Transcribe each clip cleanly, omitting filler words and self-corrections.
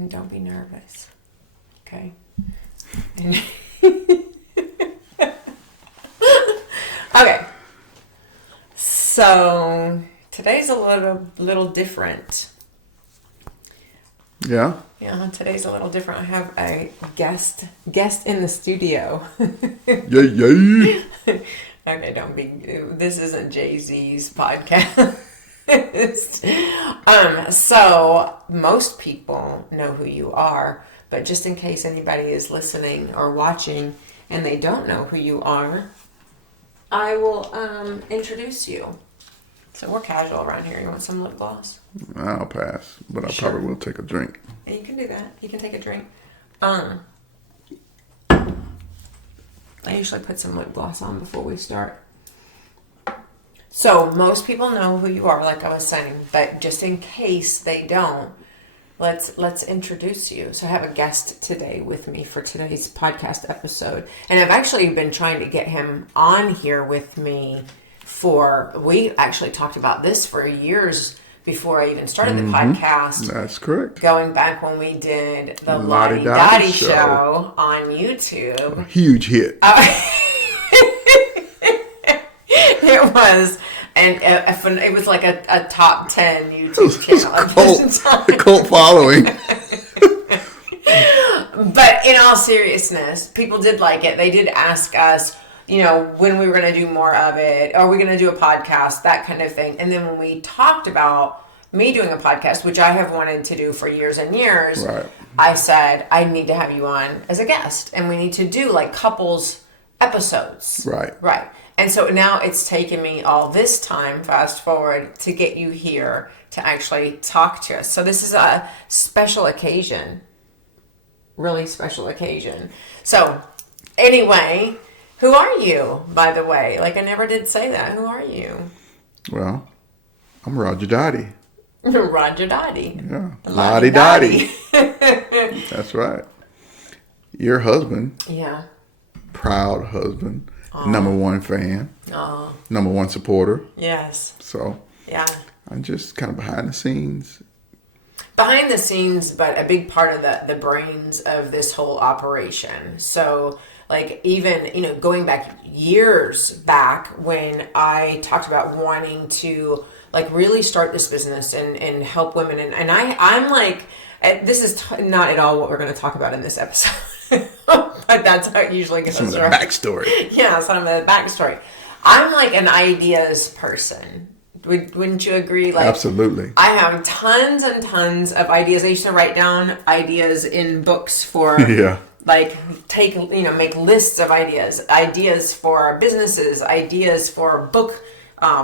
And don't be nervous. Okay? Okay. So today's a little different. Yeah? Yeah, today's a little different. I have a guest in the studio. Yay! Okay, don't be. This isn't Jay-Z's podcast. So most people know who you are, but just in case anybody is listening or watching and they don't know who you are, I will introduce you. So we're casual around here. You want some lip gloss? I'll pass, but I Sure. probably will take a drink. You can do that. You can take a drink. I usually put some lip gloss on before we start. So most people know who you are, like I was saying, but just in case they don't, let's introduce you. So I have a guest today with me for today's podcast episode, and I've actually been trying to get him on here with me we actually talked about this for years before I even started the podcast. That's correct. Going back when we did the Loddy Doddy show on YouTube. A huge hit. It was, and it was like a top 10 YouTube channel at this time. A cult following. But in all seriousness, people did like it. They did ask us, when we were going to do more of it. Are we going to do a podcast? That kind of thing. And then when we talked about me doing a podcast, which I have wanted to do for years and years, Right. I said, I need to have you on as a guest. And we need to do like couples episodes. Right. Right. And so now it's taken me all this time, fast forward, to get you here to actually talk to us. So this is a special occasion. Really special occasion. So anyway, who are you, by the way? Like, I never did say that. Who are you? Well, I'm Roger Doddy. Roger Doddy. Yeah. Loddy Doddy. That's right. Your husband. Yeah. Proud husband. Number one fan. Oh. Number one supporter. Yes. So Yeah. I'm just kind of behind the scenes. Behind the scenes, but a big part of the brains of this whole operation. So, like, even, going back years back when I talked about wanting to, like, really start this business and help women. And I'm like, this is not at all what we're going to talk about in this episode. But that's how it usually goes. Some of the backstory. Yeah, some of the backstory. I'm like an ideas person. Wouldn't you agree? Like, Absolutely. I have tons and tons of ideas. I used to write down ideas in books for, Yeah. like, make lists of ideas for businesses, ideas for book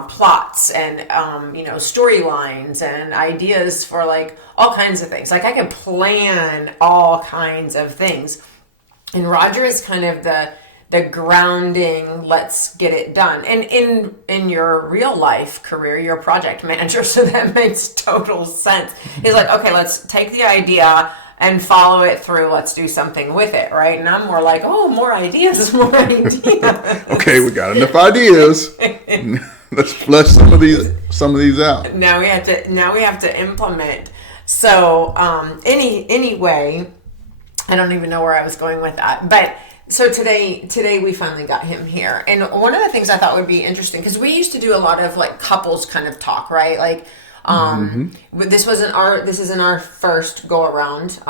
plots, and, storylines, and ideas for, like, all kinds of things. Like, I can plan all kinds of things. And Roger is kind of the grounding, let's get it done. And in your real life career, you're a project manager, so that makes total sense. He's like, okay, let's take the idea and follow it through. Let's do something with it, right? And I'm more like, oh, more ideas, more ideas. Okay, we got enough ideas. Let's flesh some of these out. Now we have to implement. So anyway, I don't even know where I was going with that, but. So today we finally got him here. And one of the things I thought would be interesting, because we used to do a lot of like couples kind of talk, right? Like, this isn't our first go around,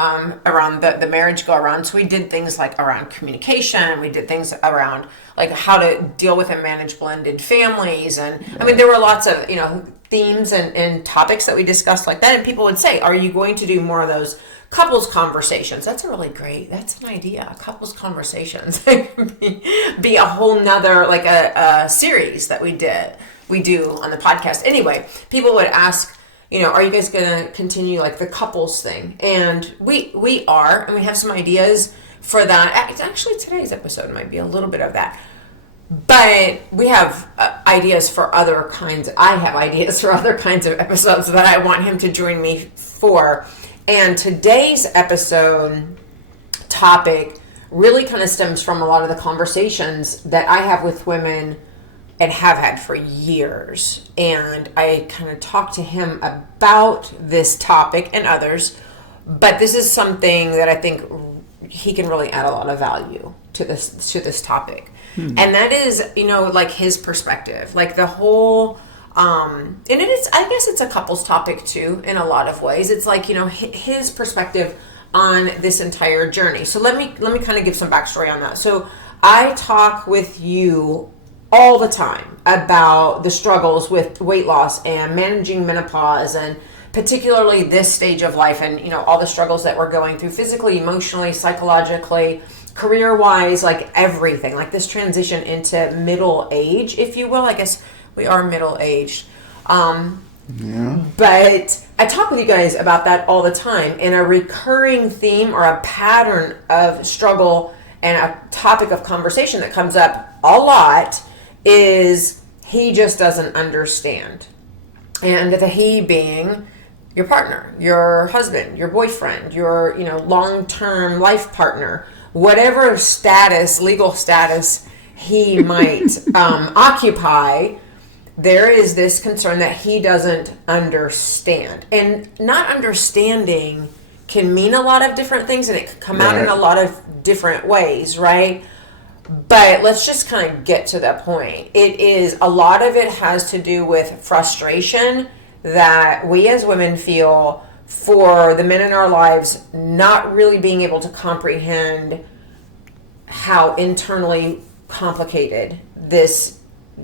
around the marriage go around. So we did things like around communication. We did things around like how to deal with and manage blended families. And I mean, there were lots of, themes and topics that we discussed like that. And people would say, are you going to do more of those couples conversations? That's an idea. Couples conversations. be a whole nother, like a series that we do on the podcast. Anyway, people would ask, are you guys going to continue like the couples thing? And we are, and we have some ideas for that. Actually, today's episode might be a little bit of that. But we have ideas for other kinds. I have ideas for other kinds of episodes that I want him to join me for. And today's episode topic really kind of stems from a lot of the conversations that I have with women and have had for years. And I kind of talked to him about this topic and others But this is something that I think he can really add a lot of value to this topic. And that is, like his perspective, like the whole, and it is, I guess it's a couples topic too, in a lot of ways. It's like, his perspective on this entire journey. So let me kind of give some backstory on that. So I talk with you all the time about the struggles with weight loss and managing menopause, and particularly this stage of life, and all the struggles that we're going through physically, emotionally, psychologically, career-wise, like everything, like this transition into middle age, if you will. I guess we are middle-aged. But I talk with you guys about that all the time, and a recurring theme or a pattern of struggle and a topic of conversation that comes up a lot is he just doesn't understand. And the he being your partner, your husband, your boyfriend, your long-term life partner, whatever status, legal status he might occupy. There is this concern that he doesn't understand. And not understanding can mean a lot of different things, and it can come out in a lot of different ways, right? But let's just kind of get to the point. A lot of it has to do with frustration that we as women feel for the men in our lives not really being able to comprehend how internally complicated this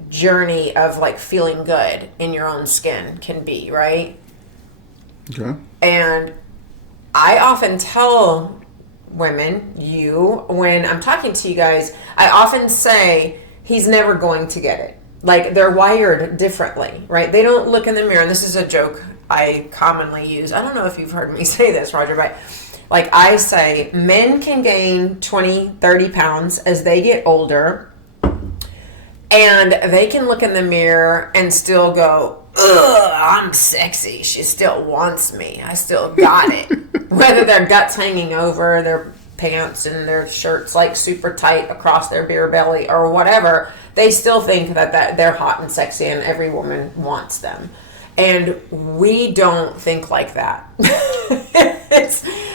journey of like feeling good in your own skin can be, right? Okay. And I often tell women, when I'm talking to you guys, I often say he's never going to get it. Like, they're wired differently, right? They don't look in the mirror, and this is a joke I commonly use. I don't know if you've heard me say this, Roger, but like I say, men can gain 20, 30 pounds as they get older, and they can look in the mirror and still go, ugh, I'm sexy. She still wants me. I still got it. Whether their guts hanging over their pants and their shirts like super tight across their beer belly or whatever, they still think that they're hot and sexy and every woman wants them. And we don't think like that.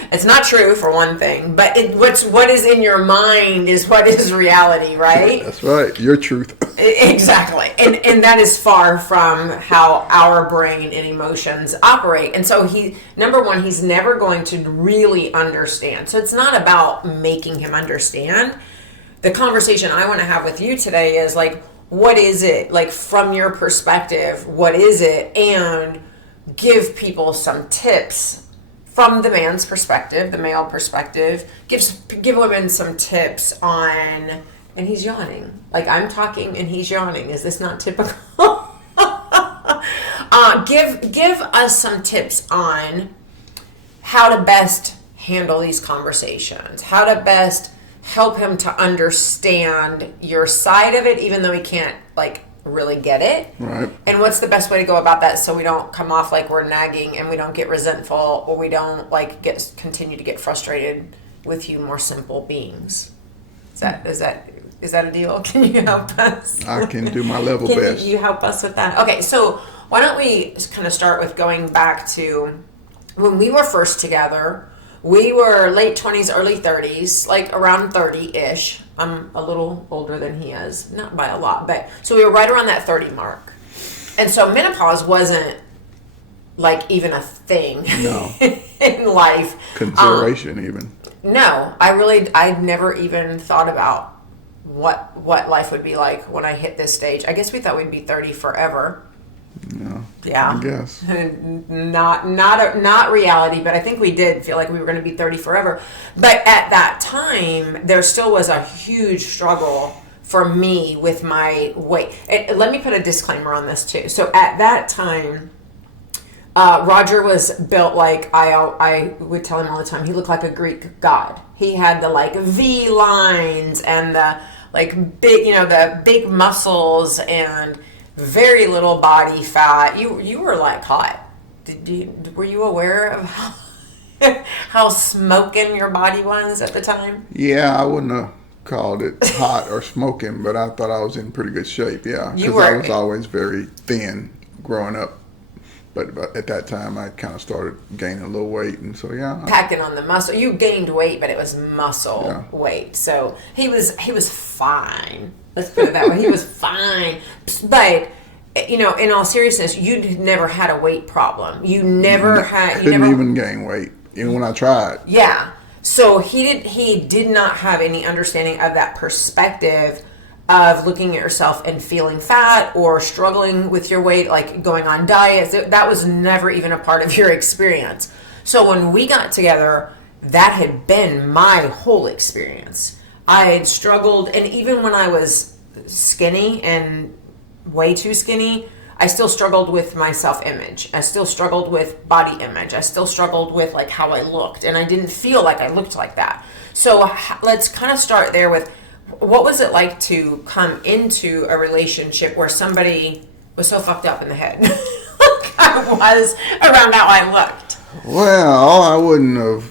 It's not true, for one thing, but what is in your mind is what is reality, right? That's right. Your truth. Exactly. And that is far from how our brain and emotions operate. And so number one, he's never going to really understand. So it's not about making him understand. The conversation I want to have with you today is like, what is it? Like, from your perspective, what is it? And give people some tips from the man's perspective, the male perspective. Give women some tips on, and he's yawning. Like, I'm talking and he's yawning. Is this not typical? Give us some tips on how to best handle these conversations, how to best help him to understand your side of it, even though he can't like really get it. Right. And what's the best way to go about that so we don't come off like we're nagging and we don't get resentful, or we don't like continue to get frustrated with you more simple beings. Is that a deal? Can you help us? I can do my level best. Can you help us with that? Okay, so why don't we kind of start with going back to when we were first together. We were late 20s, early 30s, like around 30-ish. I'm a little older than he is, not by a lot, but so we were right around that 30 mark. And so menopause wasn't like even a thing in life. Consideration even. No, I never even thought about what life would be like when I hit this stage. I guess we thought we'd be 30 forever. No. Yeah. I guess. Not reality, but I think we did feel like we were going to be 30 forever. But at that time, there still was a huge struggle for me with my weight. And let me put a disclaimer on this too. So at that time, Roger was built like, I would tell him all the time, he looked like a Greek god. He had the like V lines and the like big, the big muscles and very little body fat. You were like hot. Were you aware of how smoking your body was at the time? Yeah, I wouldn't have called it hot or smoking, but I thought I was in pretty good shape. Yeah, because I was always very thin growing up. But at that time, I kind of started gaining a little weight, and so packing on the muscle. You gained weight, but it was muscle weight. So he was fine. Let's put it that way. He was fine, but in all seriousness, you never had a weight problem. You never had. You couldn't even gain weight, even when I tried. Yeah. So he did not have any understanding of that perspective of looking at yourself and feeling fat or struggling with your weight, like going on diets. That was never even a part of your experience. So when we got together, that had been my whole experience. I had struggled, and even when I was skinny and way too skinny, I still struggled with my self-image. I still struggled with body image. I still struggled with like how I looked, and I didn't feel like I looked like that. So let's kind of start there with, what was it like to come into a relationship where somebody was so fucked up in the head like I was around how I looked? Well, I wouldn't have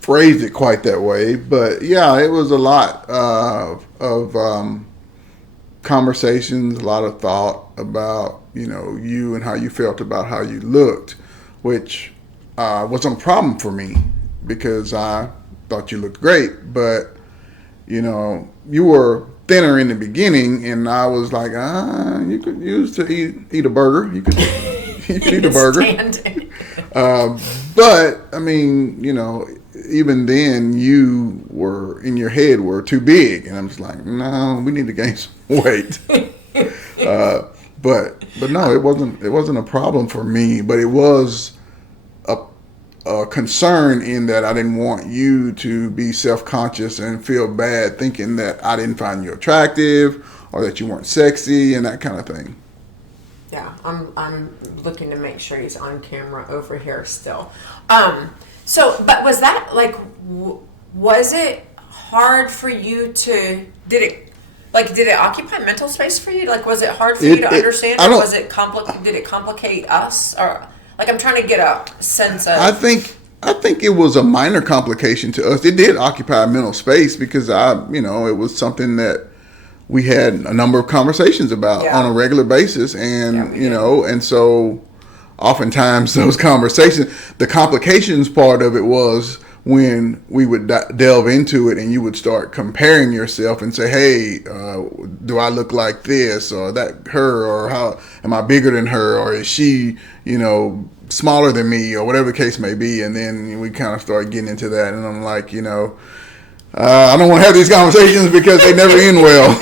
phrased it quite that way, but yeah, it was a lot of conversations, a lot of thought about, you and how you felt about how you looked, which wasn't a problem for me because I thought you looked great, but you were thinner in the beginning, and I was like, you could use to eat a burger. You could eat a burger. But I mean, even then, you were in your head were too big, and I'm just like, no, we need to gain some weight. But no, it wasn't a problem for me, but it was a concern in that I didn't want you to be self-conscious and feel bad thinking that I didn't find you attractive or that you weren't sexy and that kind of thing. Yeah, I'm looking to make sure he's on camera over here still. So, but was that like, was it hard for you to, did it occupy mental space for you? Like, was it hard for you to understand, or was it did it complicate us? Or, like, I'm trying to get a sense of. I think it was a minor complication to us. It did occupy mental space because it was something that we had a number of conversations about on a regular basis, and and so oftentimes those conversations, the complications part of it was when we would delve into it and you would start comparing yourself and say, hey, do I look like this or that, her, or how am I bigger than her, or is she, smaller than me, or whatever the case may be. And then we kind of start getting into that, and I'm like, I don't want to have these conversations because they never end well.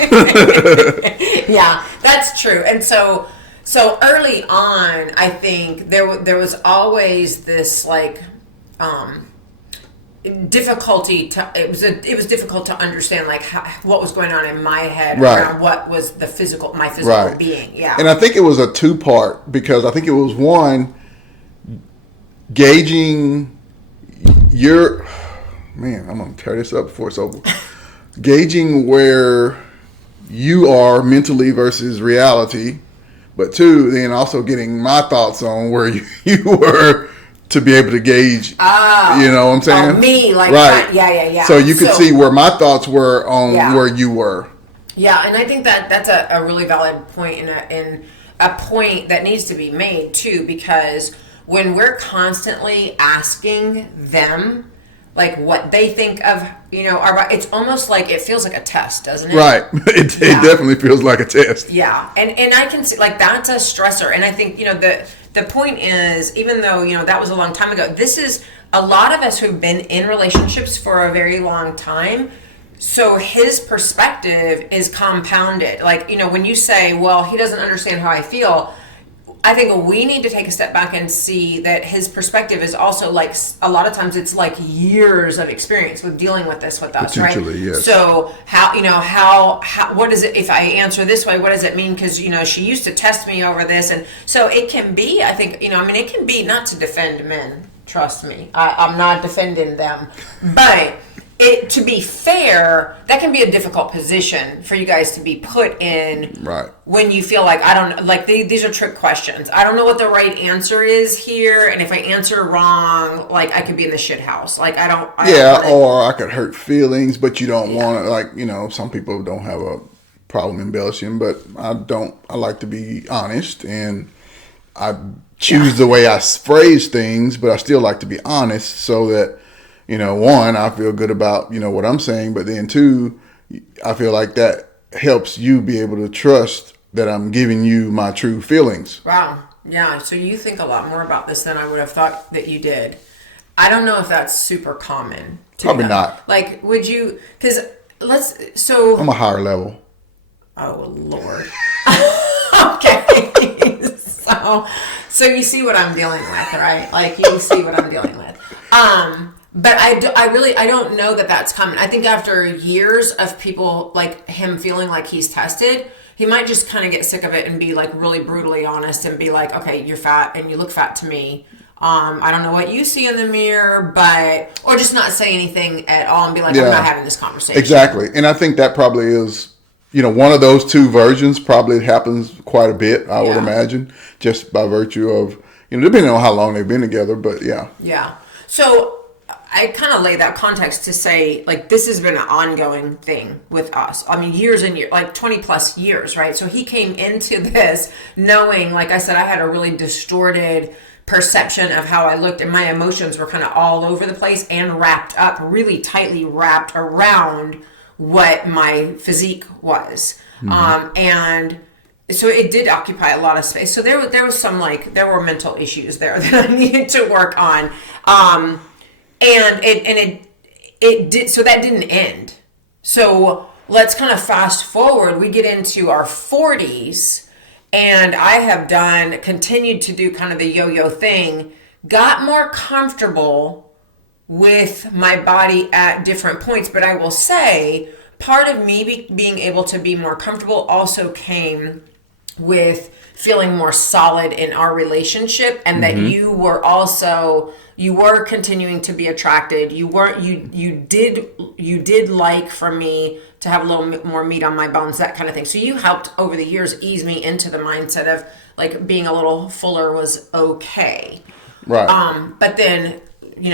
Yeah, that's true. And so early on, I think there was always this like difficulty to it was difficult to understand like what was going on in my head around what was my physical being. Yeah. And I think it was a two-part, because I think it was one, gauging your I'm gonna tear this up before it's over. Gauging where you are mentally versus reality, but two, then also getting my thoughts on where you were to be able to gauge. You know what I'm saying? Me, like right. Yeah. So you could see where my thoughts were on where you were. Yeah, and I think that's a really valid point, and a point that needs to be made too, because when we're constantly asking them like what they think of, it's almost like it feels like a test, doesn't it? Right. It definitely feels like a test. Yeah. And I can see like that's a stressor. And I think, the point is, even though, that was a long time ago, this is a lot of us who've been in relationships for a very long time. So his perspective is compounded. Like, when you say, well, he doesn't understand how I feel, I think we need to take a step back and see that his perspective is also like, a lot of times it's like years of experience with dealing with this with us, right? Yes. So how, what is it, if I answer this way, what does it mean? Because, she used to test me over this. And so it can be, I think, it can be, not to defend men, trust me, I'm not defending them, but to be fair, that can be a difficult position for you guys to be put in. Right. When you feel like, I don't, like these are trick questions. I don't know what the right answer is here, and if I answer wrong, like I could be in the shit house. Like I don't or I could hurt feelings, but you don't want to, like, some people don't have a problem embellishing, but I don't. I like to be honest, and I choose the way I phrase things, but I still like to be honest so that, one, I feel good about, what I'm saying, but then two, I feel like that helps you be able to trust that I'm giving you my true feelings. Wow. Yeah. So you think a lot more about this than I would have thought that you did. I don't know if that's super common. Probably not. Like, would you, because I'm a higher level. Oh, Lord. Okay. So you see what I'm dealing with, right? Like, you see what I'm dealing with. But I don't know that that's common. I think after years of people like him feeling like he's tested, he might just kind of get sick of it and be like really brutally honest and be like, okay, you're fat and you look fat to me. I don't know what you see in the mirror, or just not say anything at all and be like, I'm not having this conversation. Exactly. And I think that probably is, one of those two versions probably happens quite a bit, I would imagine, just by virtue of, depending on how long they've been together, but yeah. Yeah. So I kind of lay that context to say, like, this has been an ongoing thing with us. I mean, years and years, like 20 plus years, right? So he came into this knowing, like I said, I had a really distorted perception of how I looked, and my emotions were kind of all over the place and wrapped up, really tightly wrapped around what my physique was. And so it did occupy a lot of space. So there was some, like, there were mental issues there that I needed to work on. And it did, so that didn't end. So let's kind of fast forward. We get into our 40s, and I have continued to do kind of the yo-yo thing, got more comfortable with my body at different points. But I will say, part of me being able to be more comfortable also came with feeling more solid in our relationship, and that you were continuing to be attracted. You did like for me to have a little more meat on my bones, that kind of thing. So you helped over the years ease me into the mindset of like being a little fuller was okay. Right. But then,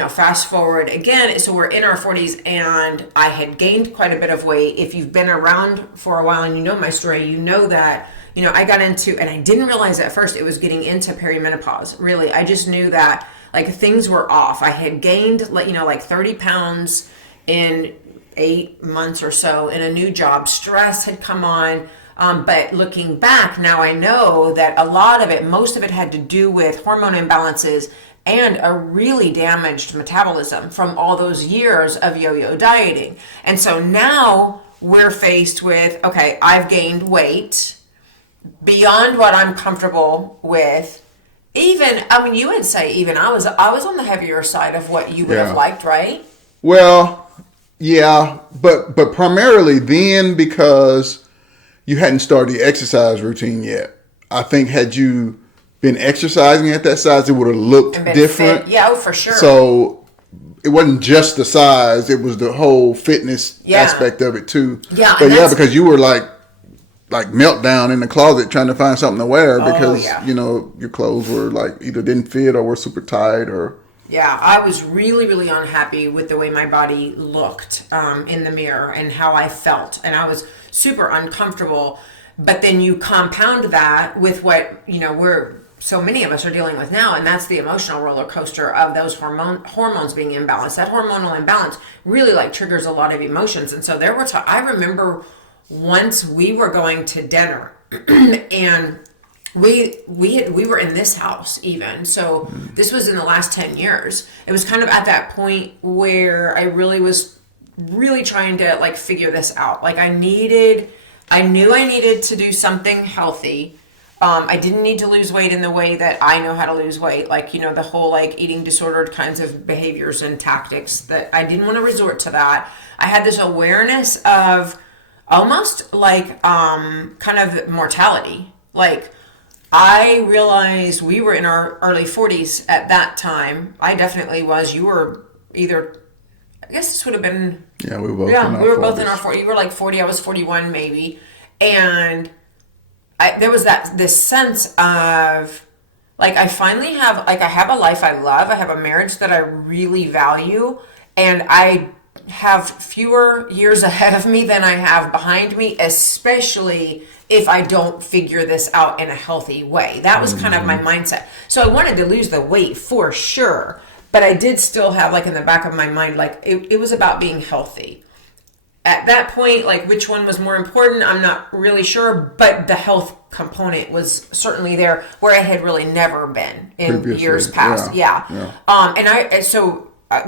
fast forward again. So we're in our 40s, and I had gained quite a bit of weight. If you've been around for a while and you know my story, you know that, I got into, and I didn't realize at first it was getting into perimenopause. Really, I just knew that like things were off. I had gained like 30 pounds in 8 months or so in a new job. Stress had come on. But looking back now, I know that most of it had to do with hormone imbalances and a really damaged metabolism from all those years of yo-yo dieting. And so now we're faced with, okay, I've gained weight beyond what I'm comfortable with. You would say I was on the heavier side of what you would have liked, right? Well, yeah, but primarily then because you hadn't started the exercise routine yet. I think had you been exercising at that size, it would have looked different. Fit. Yeah, for sure. So it wasn't just the size; it was the whole fitness aspect of it too. Yeah, but because you were like meltdown in the closet trying to find something to wear because your clothes were like either didn't fit or were super tight or. Yeah, I was really, really unhappy with the way my body looked in the mirror and how I felt, and I was super uncomfortable. But then you compound that with what so many of us are dealing with now, and that's the emotional roller coaster of those hormones being imbalanced. That hormonal imbalance really triggers a lot of emotions, and so there were I remember once we were going to dinner and we were in this house even. So this was in the last 10 years. It was kind of at that point where I really was trying to figure this out. I knew I needed to do something healthy. I didn't need to lose weight in the way that I know how to lose weight. The whole eating disordered kinds of behaviors and tactics, that I didn't want to resort to that. I had this awareness of almost kind of mortality. I realized we were in our early 40s at that time. I definitely was. You were either, I guess this would have been. Yeah, we were both in our 40s. You were 40, I was 41 maybe. And there was this sense of, I finally have, I have a life I love. I have a marriage that I really value. And I have fewer years ahead of me than I have behind me, especially if I don't figure this out in a healthy way. That was kind of my mindset. So I wanted to lose the weight for sure, but I did still have like in the back of my mind, like it was about being healthy. At that point, like which one was more important, I'm not really sure, but the health component was certainly there where I had really never been in Previously, years past. Yeah.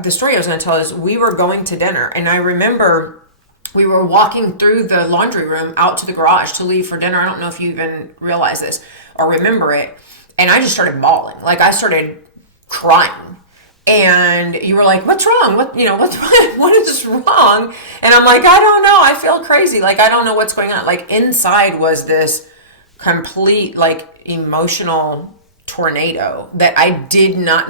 The story I was going to tell is we were going to dinner, and I remember we were walking through the laundry room out to the garage to leave for dinner. I don't know if you even realize this or remember it. And I just started bawling. Like I started crying. And you were like, what's wrong? What is wrong? And I'm like, I don't know. I feel crazy. Like, I don't know what's going on. Like inside was this complete like emotional tornado that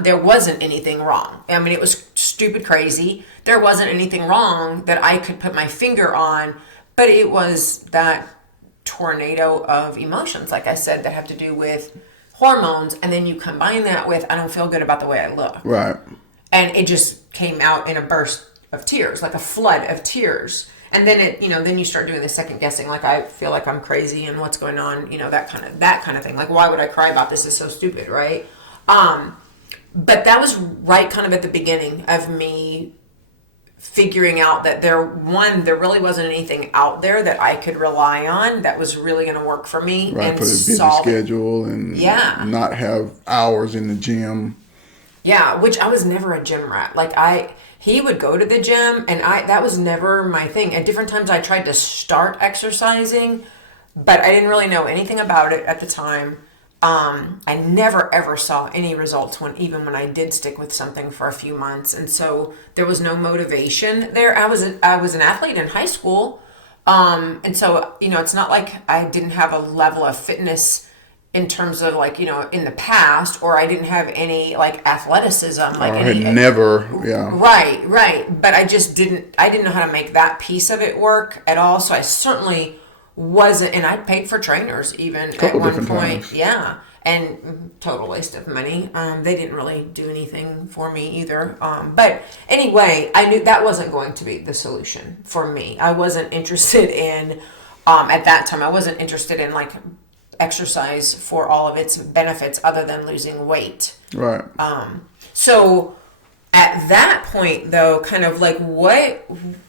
there wasn't anything wrong. I mean, it was stupid crazy. There wasn't anything wrong that I could put my finger on, but it was that tornado of emotions, like I said, that have to do with hormones. And then you combine that with, I don't feel good about the way I look. Right. And it just came out in a burst of tears, like a flood of tears. And then then you start doing the second guessing, like I feel like I'm crazy and what's going on, that kind of thing. Like, why would I cry about this? It's so stupid, right? But that was right kind of at the beginning of me figuring out that there really wasn't anything out there that I could rely on that was really going to work for me. Right, and put a busy schedule and not have hours in the gym. Yeah, which I was never a gym rat. Like he would go to the gym, and that was never my thing. At different times I tried to start exercising, but I didn't really know anything about it at the time. I never ever saw any results even when I did stick with something for a few months, and so there was no motivation there. I was an athlete in high school, and so it's not like I didn't have a level of fitness in terms of like in the past, or I didn't have any like athleticism, like I had never, right. But I didn't know how to make that piece of it work at all. So I certainly wasn't, and I paid for trainers even at one point. Times. Yeah. And total waste of money. They didn't really do anything for me either. But anyway, I knew that wasn't going to be the solution for me. I wasn't interested in, at that time, I wasn't interested in like exercise for all of its benefits other than losing weight. Right. So at that point though, kind of like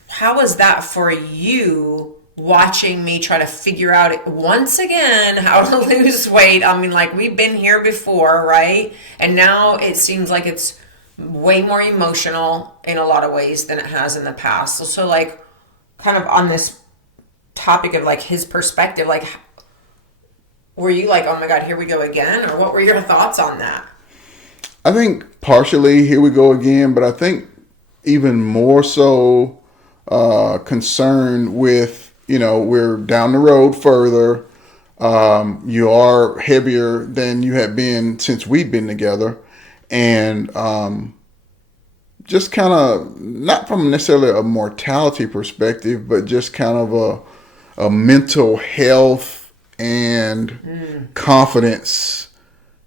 how was that for you, watching me try to figure out once again how to lose weight? I mean, like we've been here before, right? And now it seems like it's way more emotional in a lot of ways than it has in the past. So like kind of on this topic of like his perspective, like were you like, oh my God, here we go again? Or what were your thoughts on that? I think partially, here we go again, but I think even more so concerned with, we're down the road further. You are heavier than you have been since we've been together. And just kind of, not from necessarily a mortality perspective, but just kind of a mental health and confidence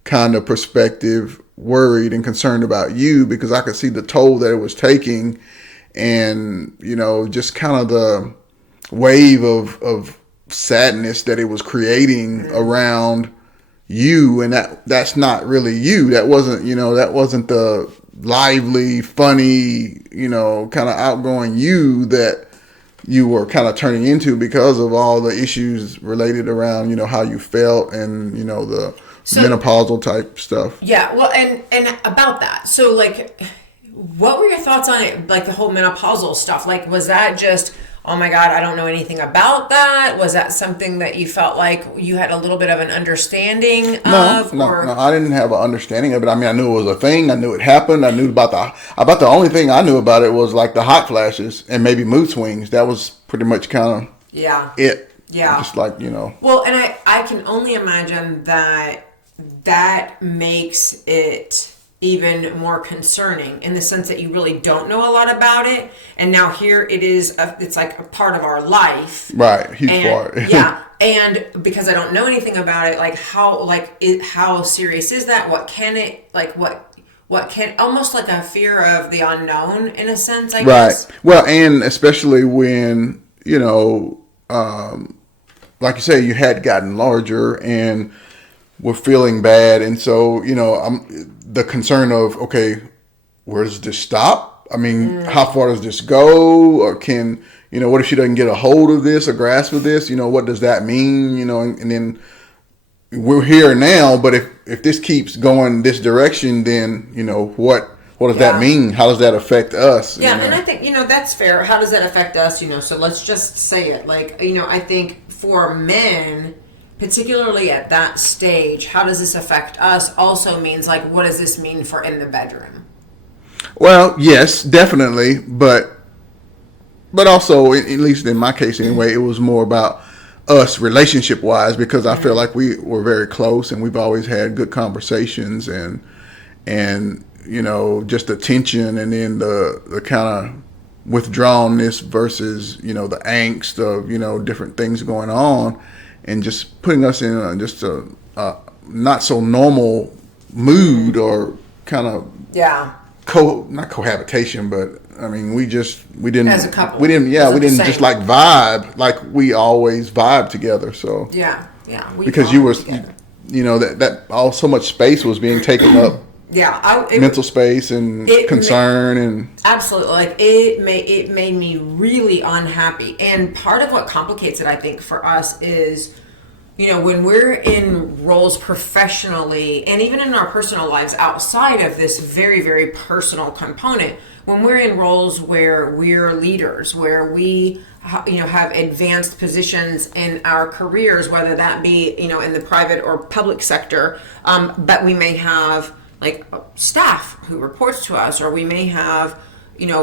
kind of perspective, worried and concerned about you, because I could see the toll that it was taking, and just kind of the wave of sadness that it was creating around you, and that's not really you. That wasn't the lively, funny, kind of outgoing you that you were kind of turning into because of all the issues related around, how you felt and, the menopausal type stuff. Yeah. Well, and about that. So like, what were your thoughts on it? Like the whole menopausal stuff? Like, was that just, oh my God, I don't know anything about that? Was that something that you felt like you had a little bit of an understanding of? No, I didn't have an understanding of it. I mean, I knew it was a thing. I knew it happened. I knew about the only thing I knew about it was like the hot flashes and maybe mood swings. That was pretty much kind of it. Yeah. Just like, Well, and I can only imagine that makes it even more concerning in the sense that you really don't know a lot about it, and now here it is. It's like a part of our life, right? Huge part. Yeah, and because I don't know anything about it, like how serious is that? What can it like? What can almost like a fear of the unknown in a sense, I guess. Right. Well, and especially when like you say, you had gotten larger and were feeling bad. And so, the concern of, okay, where does this stop? I mean, how far does this go? Or what if she doesn't get a hold of this or grasp of this? What does that mean? And then we're here now, but if this keeps going this direction, then, what does that mean? How does that affect us? Yeah, and I think, that's fair. How does that affect us? So let's just say it. Like, I think for men, particularly at that stage, how does this affect us also means, like, what does this mean for in the bedroom? Well, yes, definitely. But also, at least in my case anyway, it was more about us relationship wise, because I feel like we were very close and we've always had good conversations and just the tension and then the kind of withdrawnness versus, the angst of, different things going on and just putting us in a not so normal mood or kind of not cohabitation, but I mean, we didn't as a couple. We didn't just like vibe like we always vibe together. So because you were together. That all so much space was being taken up. Mental space and concern and absolutely, like it made me really unhappy. And part of what complicates it, I think, for us is, when we're in roles professionally and even in our personal lives outside of this very, very personal component, when we're in roles where we're leaders, where we have advanced positions in our careers, whether that be in the private or public sector, but we may have like staff who reports to us, or we may have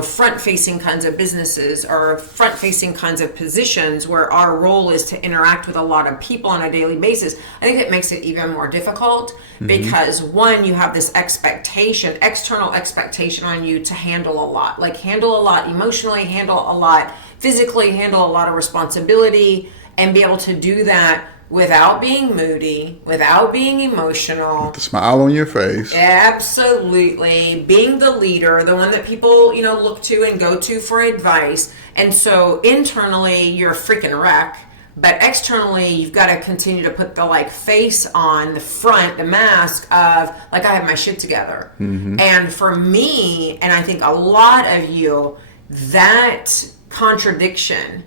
front-facing kinds of businesses or front-facing kinds of positions where our role is to interact with a lot of people on a daily basis. I think it makes it even more difficult because, one, you have this external expectation on you to handle a lot, like handle a lot emotionally, handle a lot physically, handle a lot of responsibility, and be able to do that without being moody, without being emotional. With a smile on your face. Absolutely. Being the leader, the one that people, look to and go to for advice. And so internally, you're a freaking wreck. But externally, you've got to continue to put the face on the front, the mask of I have my shit together. And for me, and I think a lot of you, that contradiction,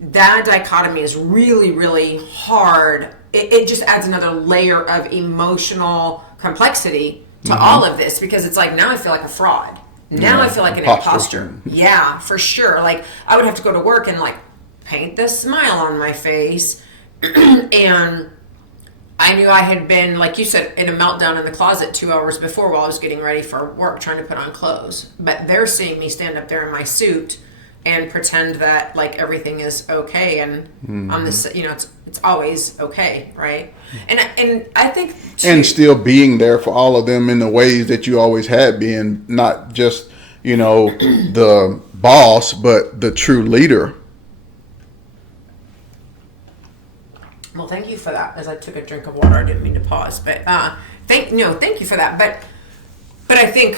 that dichotomy is really, really hard. It just adds another layer of emotional complexity to all of this, because it's now I feel like a fraud. Now I feel like an imposter. Yeah, for sure. I would have to go to work and paint this smile on my face. And I knew I had been, like you said, in a meltdown in the closet 2 hours before while I was getting ready for work, trying to put on clothes. But they're seeing me stand up there in my suit and pretend that everything is okay, and on this, it's always okay, right? And I think and still being there for all of them in the ways that you always had been, not just the boss, but the true leader. Well, thank you for that. As I took a drink of water, I didn't mean to pause, but thank you for that. But I think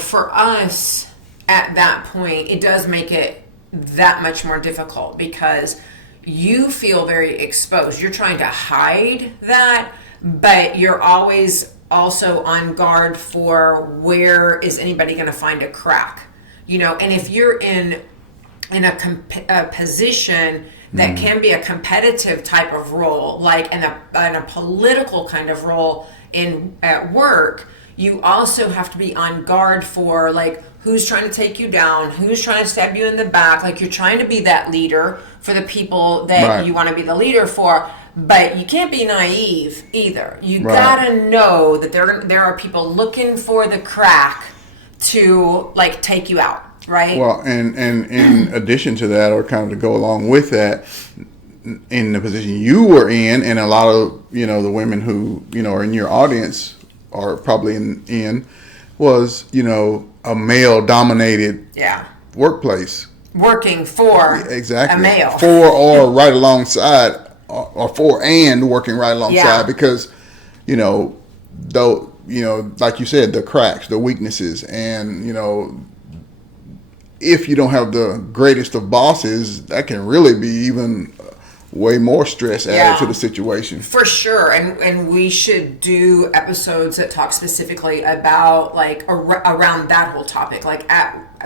for us, at that point, it does make it that much more difficult because you feel very exposed. You're trying to hide that, but you're always also on guard for where is anybody going to find a crack, and if you're in a position that can be a competitive type of role, like in a political kind of role at work, you also have to be on guard for who's trying to take you down, who's trying to stab you in the back. You're trying to be that leader for the people that you want to be the leader for, but you can't be naive either. You gotta know that there are people looking for the crack to take you out, right? Well, and in addition to that, or kind of to go along with that, in the position you were in, and a lot of the women who are in your audience are probably in was a male dominated workplace, working for a male, for or right alongside, or for and working right alongside, because though like you said, the cracks, the weaknesses, and if you don't have the greatest of bosses, that can really be even way more stress added to the situation. For sure. And we should do episodes that talk specifically about like around that whole topic, like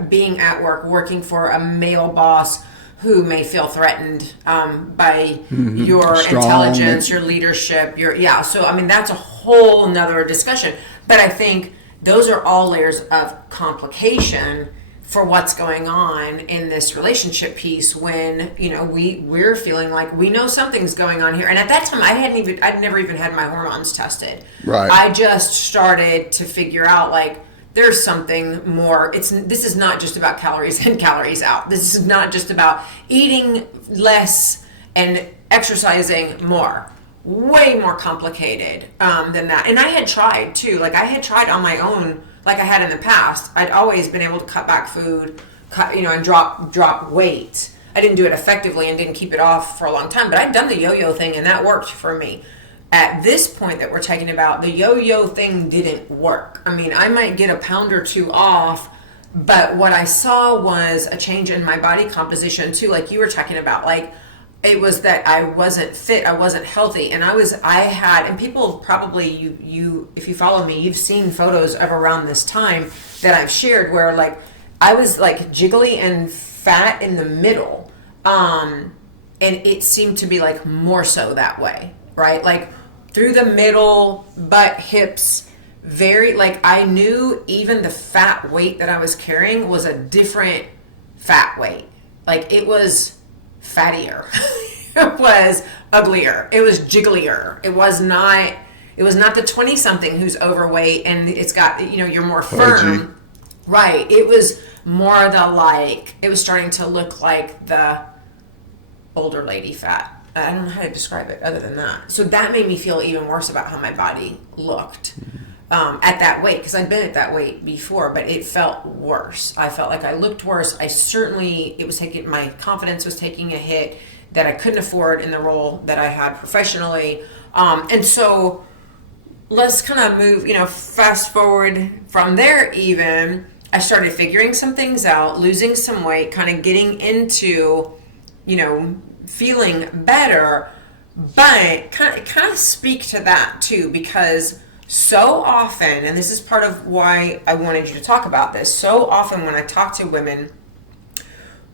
being at work, working for a male boss who may feel threatened by your intelligence, your leadership, so I mean that's a whole nother discussion. But I think those are all layers of complication for what's going on in this relationship piece when, we're feeling like we know something's going on here. And at that time I'd never even had my hormones tested. Right. I just started to figure out like there's something more. This is not just about calories in, calories out. This is not just about eating less and exercising more. Way more complicated than that. And I had tried too. Like I had tried on my own, like I had in the past. I'd always been able to cut back food, and drop weight. I didn't do it effectively and didn't keep it off for a long time, but I'd done the yo-yo thing and that worked for me. At this point that we're talking about, the yo-yo thing didn't work. I mean, I might get a pound or two off, but what I saw was a change in my body composition too, like you were talking about. Like it was that I wasn't fit, I wasn't healthy, and and people probably, you if you follow me, you've seen photos of around this time that I've shared where like I was like jiggly and fat in the middle, and it seemed to be like more so that way, right? Like through the middle, butt, hips, very, like I knew even the fat weight that I was carrying was a different fat weight. Like it was fattier. It was uglier. It was jigglier. It was not the 20 something who's overweight and it's got, you're more firm. Right. It was more it was starting to look like the older lady fat. I don't know how to describe it other than that. So that made me feel even worse about how my body looked at that weight, because I'd been at that weight before, but it felt worse. I felt like I looked worse. My confidence was taking a hit that I couldn't afford in the role that I had professionally. And so let's kind of move, fast forward from there even. I started figuring some things out, losing some weight, kind of getting into, feeling better, but kind of speak to that too, because so often, and this is part of why I wanted you to talk about this, so often when I talk to women,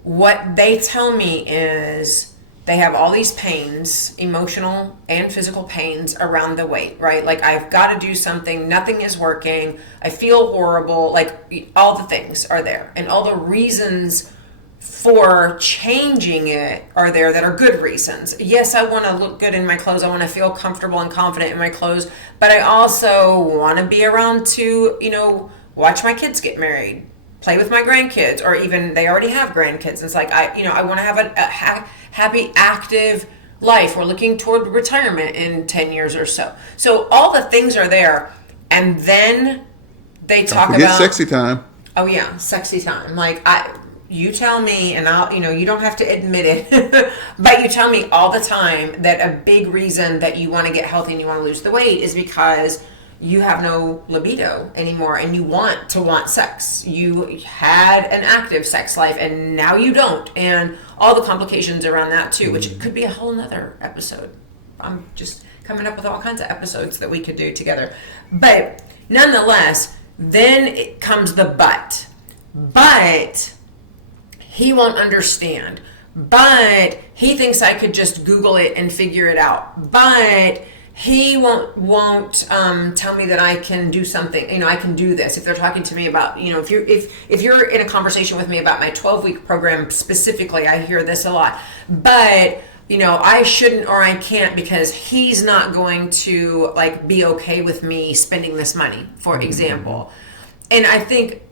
what they tell me is they have all these pains, emotional and physical pains around the weight, right? Like I've got to do something, nothing is working, I feel horrible, like all the things are there, and all the reasons for changing it are there that are good reasons. Yes, I want to look good in my clothes. I want to feel comfortable and confident in my clothes, but I also want to be around to, watch my kids get married, play with my grandkids, or even they already have grandkids. It's like, I want to have a happy, active life. We're looking toward retirement in 10 years or so. So all the things are there. And then they talk about sexy time. Oh yeah. Sexy time. Like you tell me, and I'll, you don't have to admit it, but you tell me all the time that a big reason that you want to get healthy and you want to lose the weight is because you have no libido anymore and you want sex. You had an active sex life and now you don't. And all the complications around that too, which could be a whole nother episode. I'm just coming up with all kinds of episodes that we could do together. But nonetheless, then it comes the but. But he won't understand. But he thinks I could just Google it and figure it out. But he won't tell me that I can do something. I can do this. If they're talking to me about, if you're in a conversation with me about my 12-week program specifically, I hear this a lot. But I shouldn't or I can't because he's not going to be okay with me spending this money, for example. And I think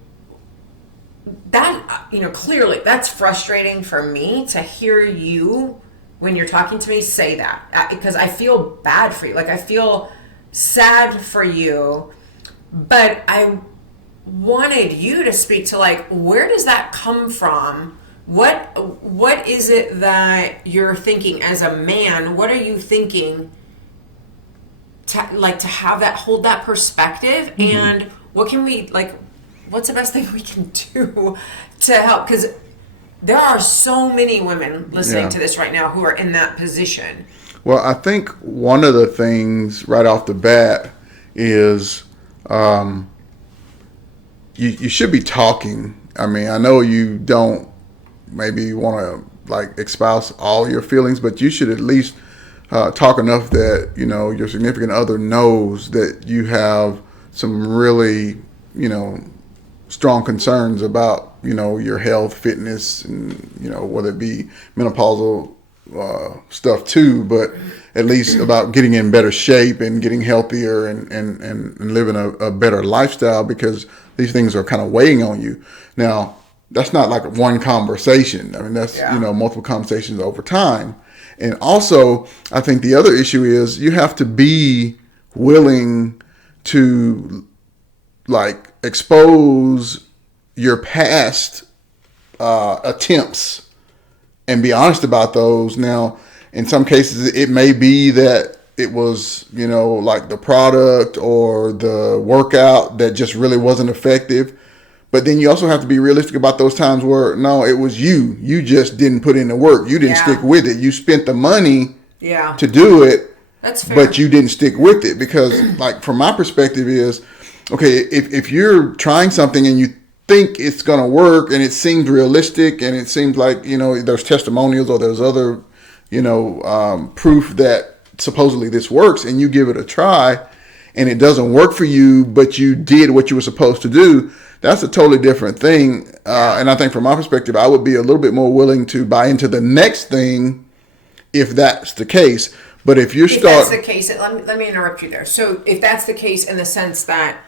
that, clearly that's frustrating for me to hear you when you're talking to me say that, because I feel bad for you. I feel sad for you, but I wanted you to speak to where does that come from? What is it that you're thinking as a man? What are you thinking to have that, hold that perspective? And what can we, what's the best thing we can do to help? Because there are so many women listening to this right now who are in that position. Well, I think one of the things right off the bat is you should be talking. I mean, I know you don't maybe want to like espouse all your feelings, but you should at least talk enough that, you know, your significant other knows that you have some really, you know, strong concerns about, you know, your health, fitness, and, you know, whether it be menopausal stuff too, but at least about getting in better shape and getting healthier and living a better lifestyle, because these things are kind of weighing on you. Now, that's not like one conversation. I mean, that's, you know, multiple conversations over time. And also, I think the other issue is you have to be willing to like expose your past attempts and be honest about those. Now, in some cases, it may be that it was, you know, like the product or the workout that just really wasn't effective. But then you also have to be realistic about those times where, no, it was you. You just didn't put in the work. You didn't stick with it. You spent the money to do it, that's fair. But you didn't stick with it. Because, like, from my perspective is, okay, if you're trying something and you think it's going to work and it seems realistic and it seems like, you know, there's testimonials or there's other, you know, proof that supposedly this works, and you give it a try and it doesn't work for you, but you did what you were supposed to do, that's a totally different thing. And I think from my perspective, I would be a little bit more willing to buy into the next thing if that's the case. But if that's the case, let me interrupt you there. So if that's the case in the sense that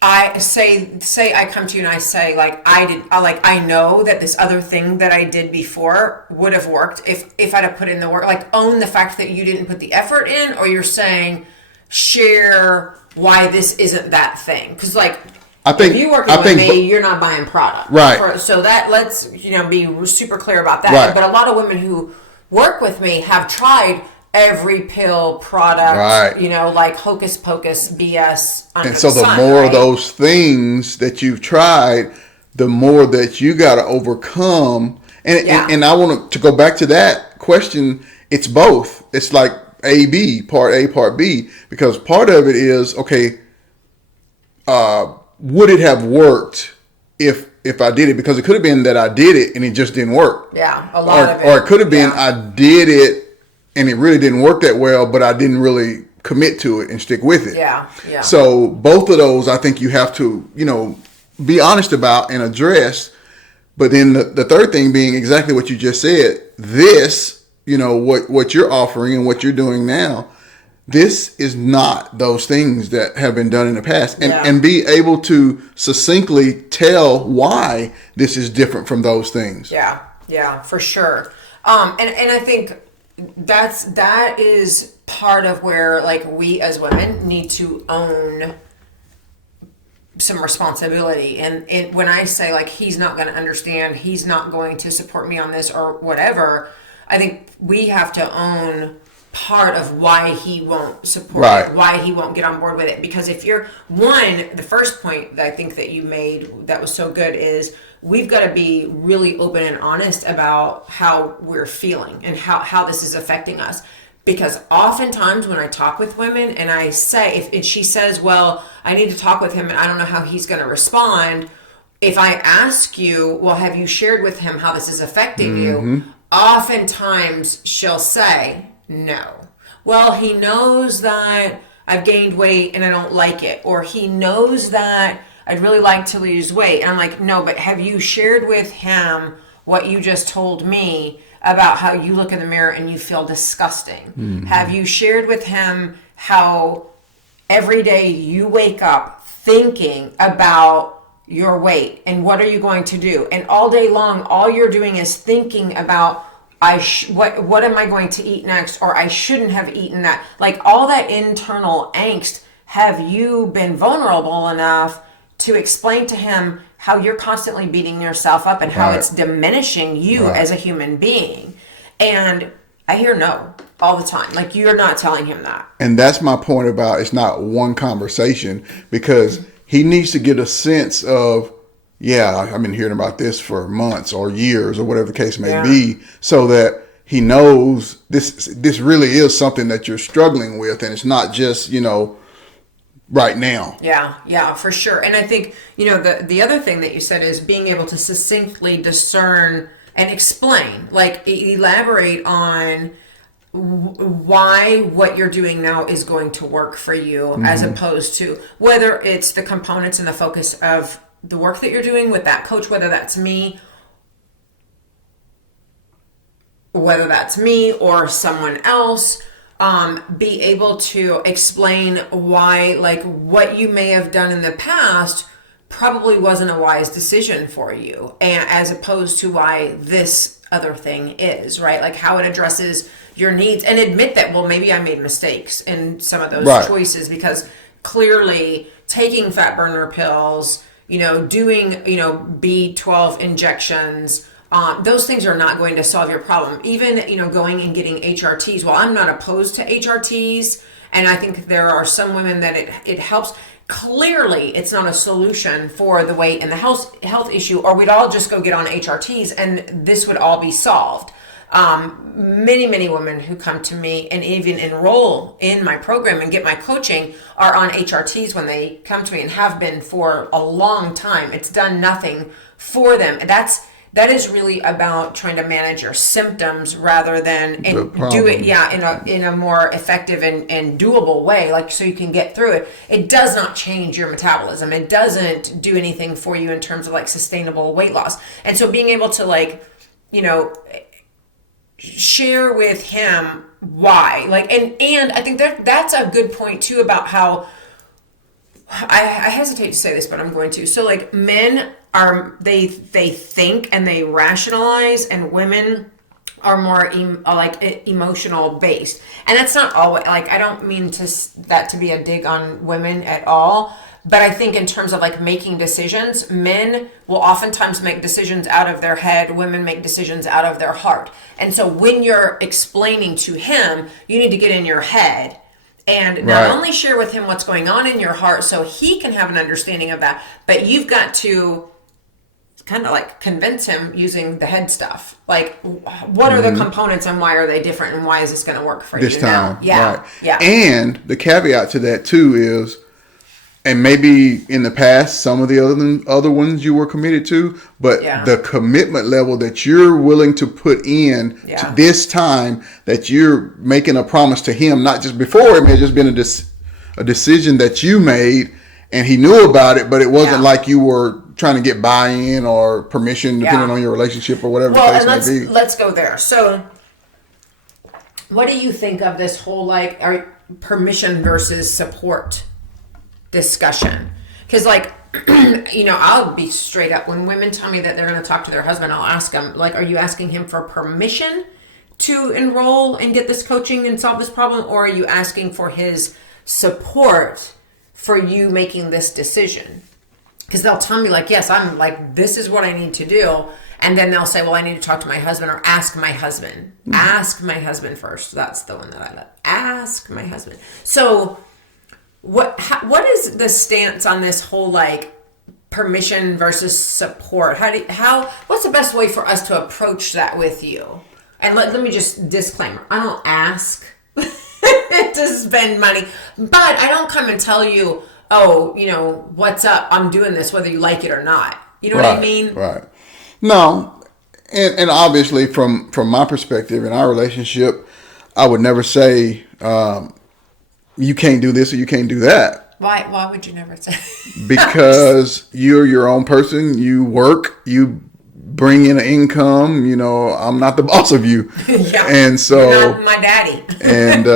I say I come to you and I say, like, I know that this other thing that I did before would have worked if I'd have put in the work, like, own the fact that you didn't put the effort in, or you're saying share why this isn't that thing. Because, like, if you work with me, you're not buying product. Right. So that, let's, you know, be super clear about that. Right. But a lot of women who work with me have tried every pill product, you know, like hocus pocus BS. And so the more of those things that you've tried, the more that you got to overcome. And I want to go back to that question. It's both. It's like A, part B, because part of it is, okay, would it have worked if I did it? Because it could have been that I did it and it just didn't work. Yeah, a lot of it. Or it could have been I did it and it really didn't work that well, but I didn't really commit to it and stick with it. Yeah. So both of those, I think you have to, you know, be honest about and address. But then the third thing being exactly what you just said. This, you know, what you're offering and what you're doing now, this is not those things that have been done in the past. And be able to succinctly tell why this is different from those things. Yeah, for sure. And I think that is part of where, like, we as women need to own some responsibility. And when I say, like, he's not going to understand, he's not going to support me on this or whatever, I think we have to own part of why he won't support it, why he won't get on board with it. Because if you're the first point that I think that you made that was so good is we've got to be really open and honest about how we're feeling and how this is affecting us. Because oftentimes when I talk with women and I say, if she says, well, I need to talk with him and I don't know how he's going to respond. If I ask you, well, have you shared with him how this is affecting you? Oftentimes she'll say, no. Well, he knows that I've gained weight and I don't like it. Or he knows that I'd really like to lose weight. And I'm like, no, but have you shared with him what you just told me about how you look in the mirror and you feel disgusting? Have you shared with him how every day you wake up thinking about your weight and what are you going to do? And all day long, all you're doing is thinking about what am I going to eat next, or I shouldn't have eaten that. Like, all that internal angst. Have you been vulnerable enough to explain to him how you're constantly beating yourself up and how it's diminishing you as a human being? And I hear no all the time. Like, you're not telling him that. And that's my point about it's not one conversation, because he needs to get a sense of yeah, I've been hearing about this for months or years or whatever the case may Yeah. be, so that he knows this really is something that you're struggling with, and it's not just, right now. Yeah, for sure. And I think, the other thing that you said is being able to succinctly discern and explain, like elaborate on why what you're doing now is going to work for you, as opposed to whether it's the components and the focus of the work that you're doing with that coach, whether that's me or someone else. Be able to explain why, like, what you may have done in the past probably wasn't a wise decision for you, and as opposed to why this other thing is, right? Like how it addresses your needs, and admit that, well, maybe I made mistakes in some of those choices, because clearly taking fat burner pills, doing, B12 injections, those things are not going to solve your problem. Even, going and getting HRTs. Well, I'm not opposed to HRTs, and I think there are some women that it helps. Clearly, it's not a solution for the weight and the health issue, or we'd all just go get on HRTs and this would all be solved. Many women who come to me and even enroll in my program and get my coaching are on HRTs when they come to me, and have been for a long time. It's done nothing for them. That is really about trying to manage your symptoms rather than do it, in a more effective and doable way, like so you can get through it. It does not change your metabolism. It doesn't do anything for you in terms of like sustainable weight loss. And so being able to share with him why, and I think that's a good point too about how I hesitate to say this, but I'm going to. So like men are, they think and they rationalize, and women are more emotional based. And that's not always, like, I don't mean that to be a dig on women at all, but I think in terms of like making decisions, men will oftentimes make decisions out of their head, women make decisions out of their heart. And so when you're explaining to him, you need to get in your head and not only share with him what's going on in your heart so he can have an understanding of that, but you've got to kind of like convince him using the head stuff. Like, what are the components and why are they different, and why is this going to work for this you time? now? Yeah. Right. Yeah. And the caveat to that too is, and maybe in the past, some of the other ones you were committed to, but the commitment level that you're willing to put in to this time, that you're making a promise to him, not just before, it may have just been a decision that you made and he knew about it, but it wasn't like you were trying to get buy-in or permission, depending on your relationship or whatever the case may be. Let's go there. So what do you think of this whole permission versus support discussion? Because I'll be straight up. When women tell me that they're going to talk to their husband, I'll ask them, like, are you asking him for permission to enroll and get this coaching and solve this problem? Or are you asking for his support for you making this decision? Because they'll tell me like, yes, I'm like, this is what I need to do. And then they'll say, well, I need to talk to my husband or ask my husband. Mm-hmm. Ask my husband first. That's the one that I love. Ask my husband. So what is the stance on this whole permission versus support? What's the best way for us to approach that with you? And let me just disclaimer, I don't ask to spend money, but I don't come and tell you, oh, what's up, I'm doing this whether you like it or not. You know what I mean? Right. No, and obviously from my perspective in our relationship, I would never say you can't do this or you can't do that. Why would you never say? Because you're your own person. You work. You bring in an income. I'm not the boss of you. Yeah. And so you're not my daddy. And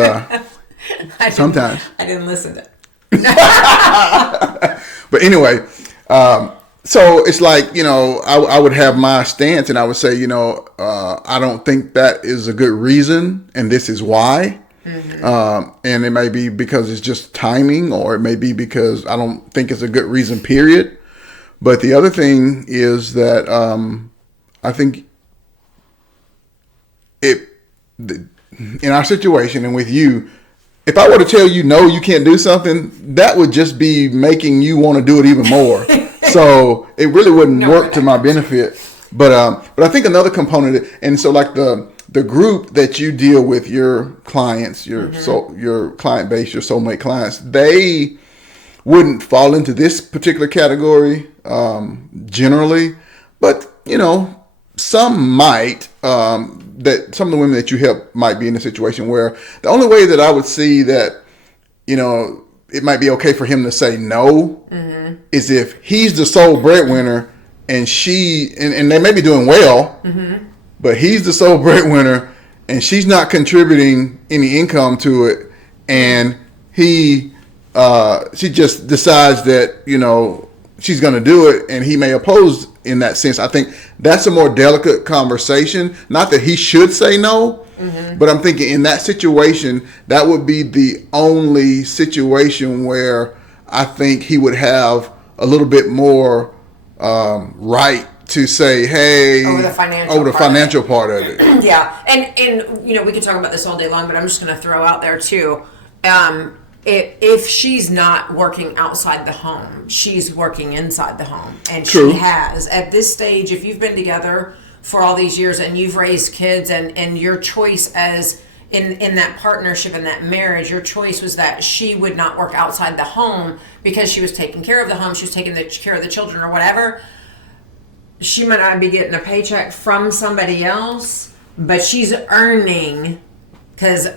sometimes I didn't listen to. But anyway, so it's like, I would have my stance and I would say, I don't think that is a good reason, and this is why. Mm-hmm. And it may be because it's just timing, or it may be because I don't think it's a good reason, period. But the other thing is that I think in our situation and with you, if I were to tell you, no, you can't do something, that would just be making you want to do it even more. So it really wouldn't work to my benefit. But I think another component, and so like the group that you deal with, your clients, your client base, your soulmate clients, they wouldn't fall into this particular category generally, but some might. That some of the women that you help might be in a situation where the only way that I would see that it might be okay for him to say no is if he's the sole breadwinner and and they may be doing well, but he's the sole breadwinner and she's not contributing any income to it, and she just decides that she's going to do it, and he may oppose in that sense. I think that's a more delicate conversation. Not that he should say no, but I'm thinking in that situation, that would be the only situation where I think he would have a little bit more right to say, hey, over the financial part of it. Yeah, and we could talk about this all day long, but I'm just going to throw out there too. If she's not working outside the home, she's working inside the home. And True. She has. At this stage, if you've been together for all these years and you've raised kids and your choice as in that partnership, in that marriage, your choice was that she would not work outside the home because she was taking care of the home, she was taking care of the children or whatever. She might not be getting a paycheck from somebody else, but she's earning, because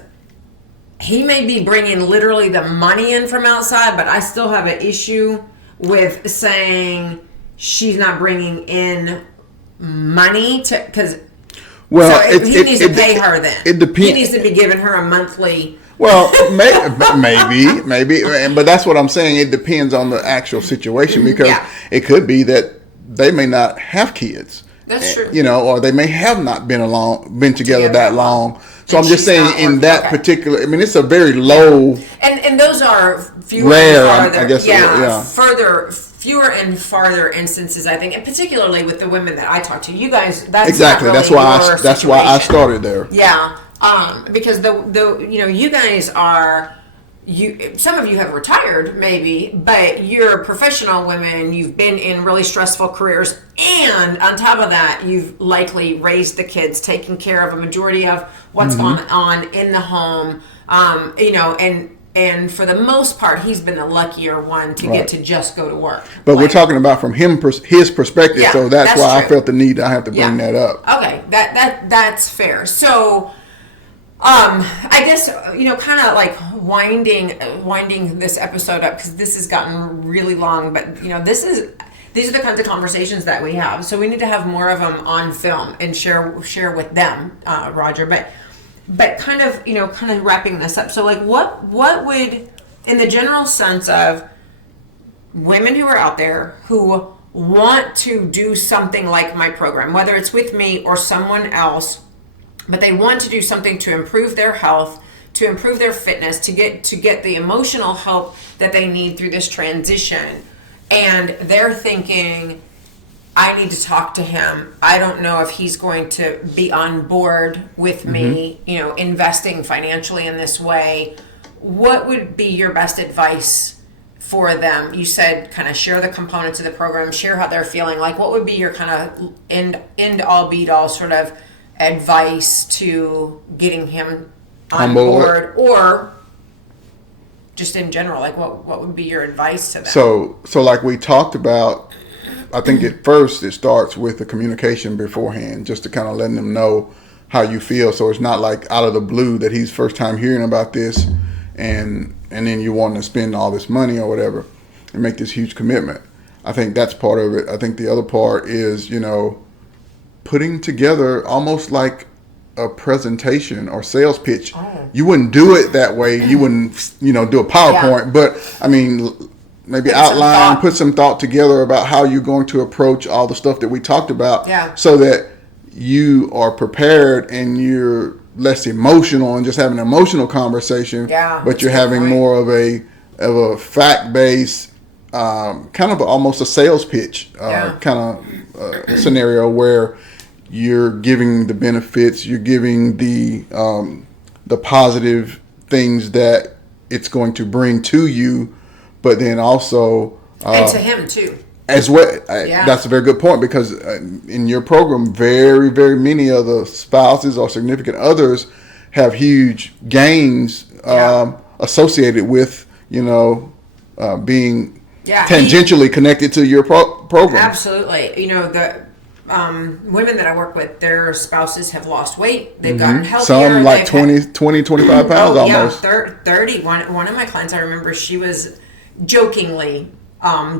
he may be bringing literally the money in from outside, but I still have an issue with saying she's not bringing in money because he needs to pay her then. It depends. He needs to be giving her a monthly. Well, maybe, but that's what I'm saying. It depends on the actual situation, because it could be that they may not have kids. That's true. Or they may have not been together that long. So I'm just saying in that particular, it's a very low. And those are fewer rare, and farther. I guess. Fewer and farther instances, I think, and particularly with the women that I talk to. You guys, that's exactly. Not really That's why I started there. Yeah, because you guys are. Some of you have retired, maybe, but you're professional women. You've been in really stressful careers, and on top of that, you've likely raised the kids, taken care of a majority of what's going on in the home. And for the most part, he's been the luckier one to get to just go to work. But we're talking about from his perspective, so that's why true. I felt the need. I have to bring that up. Okay, that's fair. So. I guess, kind of like winding this episode up, because this has gotten really long, but these are the kinds of conversations that we have. So we need to have more of them on film and share with them, Roger. But kind of wrapping this up. So like what would, in the general sense of women who are out there who want to do something like my program, whether it's with me or someone else, but they want to do something to improve their health, to improve their fitness, to get the emotional help that they need through this transition. And they're thinking, I need to talk to him. I don't know if he's going to be on board with me, investing financially in this way. What would be your best advice for them? You said kind of share the components of the program, share how they're feeling. Like, what would be your kind of end all be all sort of advice to getting him on board, or just in general, like what would be your advice to them? So like we talked about, I think at first it starts with the communication beforehand, just to kind of letting them know how you feel. So it's not like out of the blue that he's first time hearing about this and then you want to spend all this money or whatever and make this huge commitment. I think that's part of it. I think the other part is, putting together almost like a presentation or sales pitch. Oh. You wouldn't do it that way. You wouldn't, do a PowerPoint, but maybe put some thought together about how you're going to approach all the stuff that we talked about, so that you are prepared and you're less emotional and just having an emotional conversation, but you're having more of a fact-based, kind of almost a sales pitch kind of scenario where you're giving the benefits, you're giving the positive things that it's going to bring to you, but then also and to him too. as well. Yeah. That's a very good point, because in your program, very, very many of the spouses or significant others have huge gains associated with, being tangentially connected to your program. Absolutely. You know, the women that I work with, their spouses have lost weight. They've gotten healthier. Some like 25 pounds almost. 30. One of my clients, I remember, she was jokingly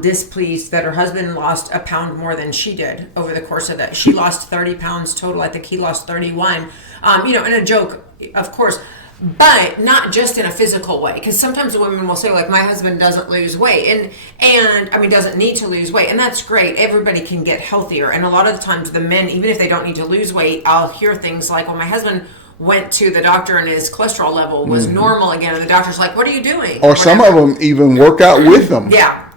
displeased that her husband lost a pound more than she did over the course of that. She lost 30 pounds total. I think he lost 31. In a joke, of course. But not just in a physical way, because sometimes women will say, like, my husband doesn't lose weight, and I mean, doesn't need to lose weight, and that's great. Everybody can get healthier, and a lot of the times the men, even if they don't need to lose weight, I'll hear things like, well, my husband went to the doctor and his cholesterol level was normal again, and the doctor's like, what are you doing? Or some of them even work out with them. Yeah,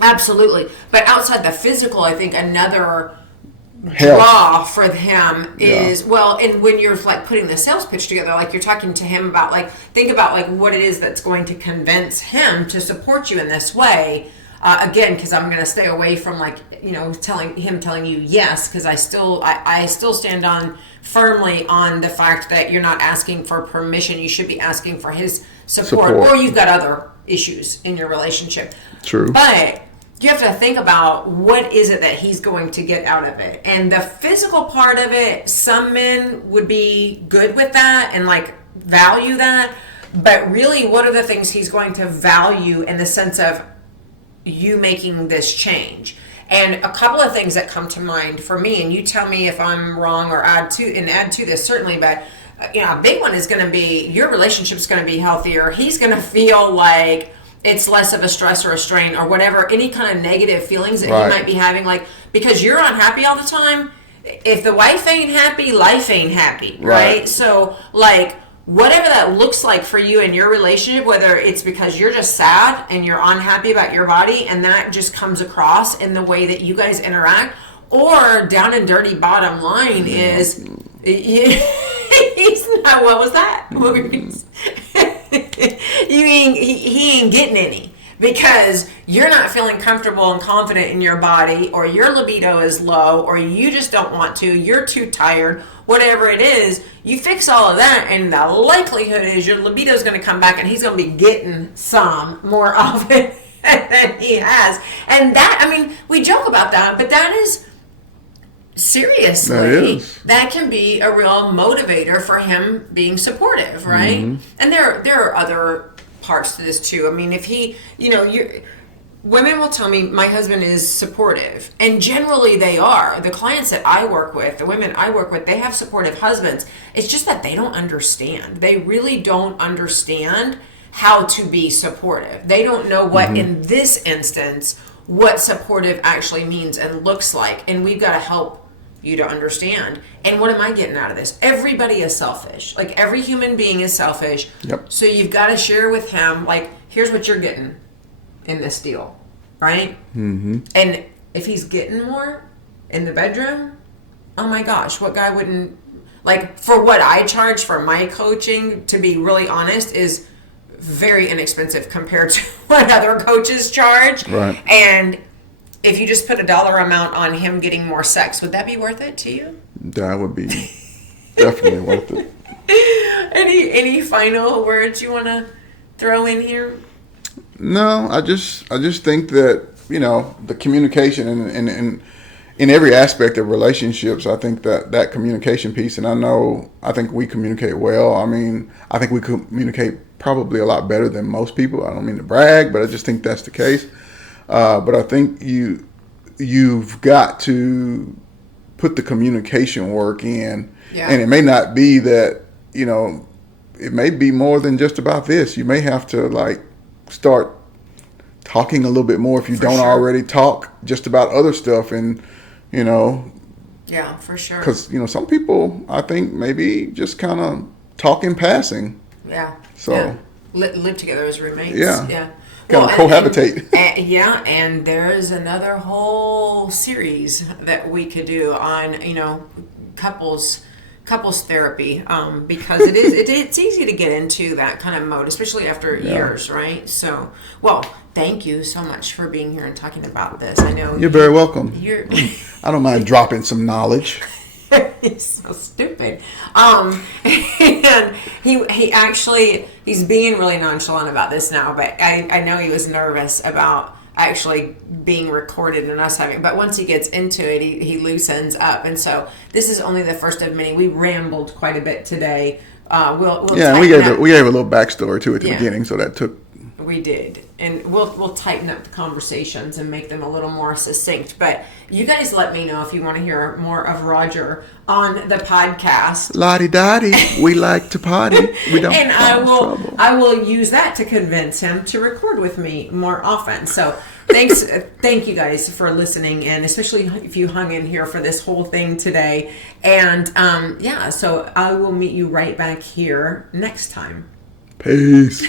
absolutely. But outside the physical, I think another draw for him is and when you're like putting the sales pitch together, like you're talking to him about, like, think about like what it is that's going to convince him to support you in this way. Again, because I'm going to stay away from telling you yes, because I still stand on firmly on the fact that you're not asking for permission. You should be asking for his support. Or you've got other issues in your relationship. True. But you have to think about what is it that he's going to get out of it. And the physical part of it, some men would be good with that and like value that. But really, what are the things he's going to value in the sense of you making this change? And a couple of things that come to mind for me, and you tell me if I'm wrong or add to this, certainly, but a big one is going to be your relationship's going to be healthier. He's going to feel like it's less of a stress or a strain or whatever, any kind of negative feelings that he might be having, like, because you're unhappy all the time. If the wife ain't happy, life ain't happy, right? So, like, whatever that looks like for you in your relationship, whether it's because you're just sad and you're unhappy about your body and that just comes across in the way that you guys interact, or down and dirty bottom line is he's not, what was that? He ain't getting any because you're not feeling comfortable and confident in your body, or your libido is low, or you just don't want to, you're too tired, whatever it is. You fix all of that and the likelihood is your libido is going to come back and he's going to be getting some more of it than he has. And that, I mean, we joke about that, but that is seriously, that can be a real motivator for him being supportive, right? And there are other parts to this too. I mean, if he, women will tell me my husband is supportive, and generally they are. The clients that I work with, the women I work with, they have supportive husbands. It's just that they don't understand. They really don't understand how to be supportive. They don't know what, in this instance, what supportive actually means and looks like. And we've got to help you to understand. And what am I getting out of this? Everybody is selfish. Like, every human being is selfish. Yep. So you've got to share with him, like, here's what you're getting in this deal, right? And if he's getting more in the bedroom, oh my gosh, what guy wouldn't, like, for what I charge for my coaching, to be really honest, is very inexpensive compared to what other coaches charge. Right. And if you just put a dollar amount on him getting more sex, would that be worth it to you? That would be definitely worth it. Any final words you want to throw in here? No, I just think that, the communication and in every aspect of relationships, I think that communication piece, and I think we communicate well. I mean, I think we communicate probably a lot better than most people. I don't mean to brag, but I just think that's the case. But I think you've got to put the communication work in, and it may not be that, it may be more than just about this. You may have to, like, start talking a little bit more if you don't already talk just about other stuff, and yeah, for sure, because some people, I think, maybe just kind of talk in passing. So live together as roommates. Kind of cohabitate. And there's another whole series that we could do on, couples couples therapy, because it's easy to get into that kind of mode, especially after years, right? So, well, thank you so much for being here and talking about this. I know you're very welcome. I don't mind dropping some knowledge. It's so stupid. And he's being really nonchalant about this now, but I know he was nervous about actually being recorded and us having, but once he gets into it, he loosens up. And so this is only the first of many. We rambled quite a bit today. We gave a little backstory to it at the beginning, so that took. We did, and we'll tighten up the conversations and make them a little more succinct. But you guys let me know if you want to hear more of Roger on the podcast. Loddy Doddy, we like to potty. We don't. And I will use that to convince him to record with me more often. So thank you guys for listening, and especially if you hung in here for this whole thing today. And so I will meet you right back here next time. Peace.